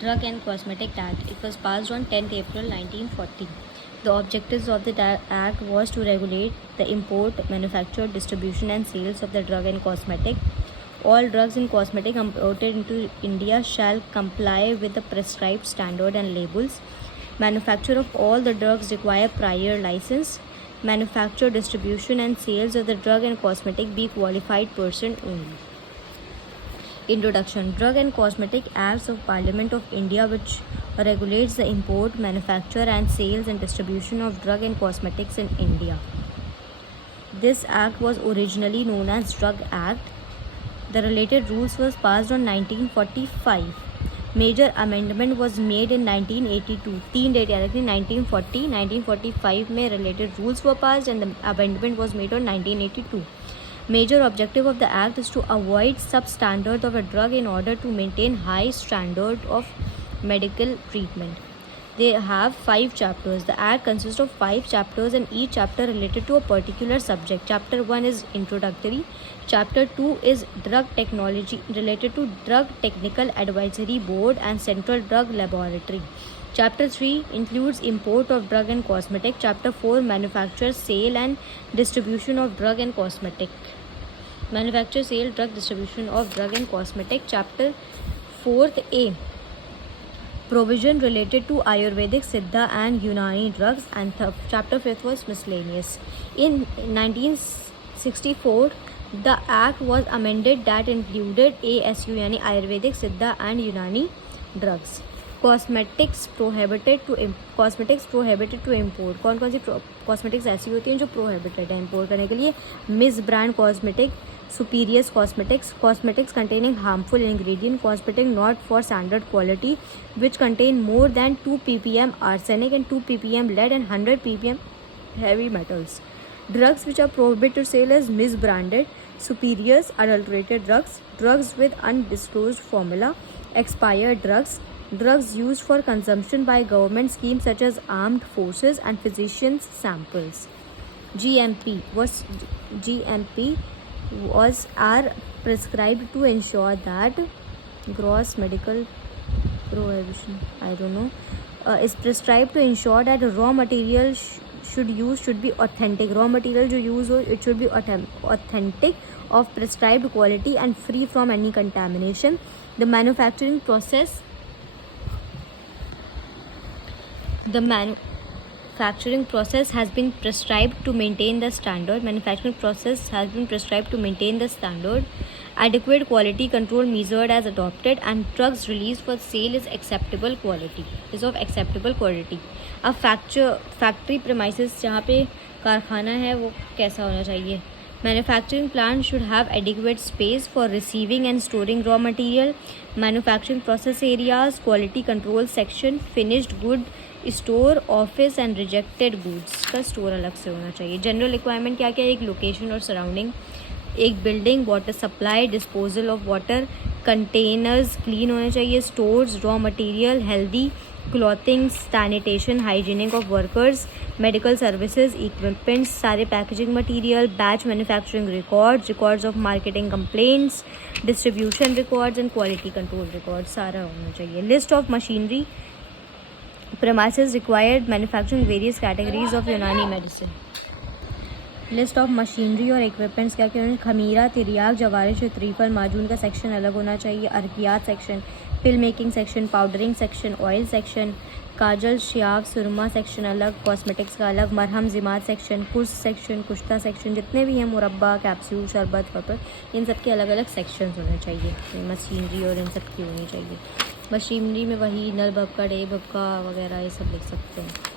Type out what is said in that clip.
Drug and Cosmetic Act. It was passed on 10th April 1940. The objectives of the act was to regulate the import, manufacture, distribution and sales of the drug and cosmetic. All drugs and cosmetic imported into India shall comply with the prescribed standard and labels. Manufacture of all the drugs require prior license. Manufacture, distribution and sales of the drug and cosmetic be qualified person only. Introduction. Drug and Cosmetic Acts of Parliament of India, which regulates the import, manufacture and sales and distribution of drug and cosmetics in India. This act was originally known as Drug Act. The related rules was passed on 1945. Major amendment was made in 1982. 3 date याद रखनी 1940, 1945 में related rules were passed and the amendment was made on 1982. Major objective of the act is to avoid substandard of a drug in order to maintain high standard of medical treatment. They have 5 chapters. The act consists of 5 chapters and each chapter related to a particular subject. Chapter 1 is introductory. Chapter 2 is drug technology related to Drug Technical Advisory Board and Central Drug Laboratory. Chapter 3 includes import of drug and cosmetic. Chapter 4 manufacture, sale and distribution of drug and cosmetic. Manufacture, sale, drug, distribution of drug and cosmetic. Chapter 4th A provision related to Ayurvedic, Siddha and Unani drugs, and chapter 5th was miscellaneous. In 1964 the act was amended that included ASU यानी Ayurvedic, Siddha and Unani drugs. Cosmetics prohibited to import. कौन कौन सी cosmetics ऐसी होती हैं जो prohibited है import करने के लिए? Miss brand cosmetic, superiors cosmetics, cosmetics containing harmful ingredient, cosmetic not for standard quality which contain more than 2 ppm arsenic and 2 ppm lead and 100 ppm heavy metals. Drugs which are prohibited to sale as misbranded, superiors, adulterated drugs, drugs with undisclosed formula, expired drugs, drugs used for consumption by government schemes such as armed forces and physicians samples. GMP are prescribed to ensure that gross medical prohibition is prescribed to ensure that raw material should be authentic. Raw material जो use हो it should be authentic, of prescribed quality and free from any contamination. The manufacturing process has been prescribed to maintain the standard. Adequate quality control measured as adopted, and drugs released for sale is of acceptable quality. अब factory premises जहाँ पे कारखाना है वो कैसा होना चाहिए? Manufacturing plant should have adequate space for receiving and storing raw material. Manufacturing process areas, quality control section, finished good store, office and rejected goods का स्टोर अलग से होना चाहिए. जनरल रिक्वायरमेंट क्या क्या है? एक लोकेशन और सराउंडिंग, एक building, water supply, disposal of water, containers clean होने चाहिए, stores, raw material, healthy clothing, sanitation, hygienic of workers, medical services, equipments, सारे packaging material, batch manufacturing records of marketing complaints, distribution records and quality control records सारा होना चाहिए. List of machinery premises required manufacturing various categories of Unani medicine. List of machinery और equipments क्या क्या हैं? खमीरा, तिरियाक, जवारिश, त्रीफल, माजून का सेक्शन अलग होना चाहिए, अर्कियात section, film making section, powdering section, oil section, काजल, श्याव, सुरमा सेक्शन अलग, कॉस्मेटिक्स का अलग, मरहम, जिमात सेक्शन, कुर्स सेक्शन, कुश्ता सेक्शन, जितने भी हैं मुरब्बा, कैप्सूल, शरबत, पापड़, इन सब के अलग अलग सेक्शंस होने चाहिए. मशीनरी और इन सब की होनी चाहिए. मशीनरी में वही नल भपका, डे भपका वगैरह ये सब लिख सकते हैं.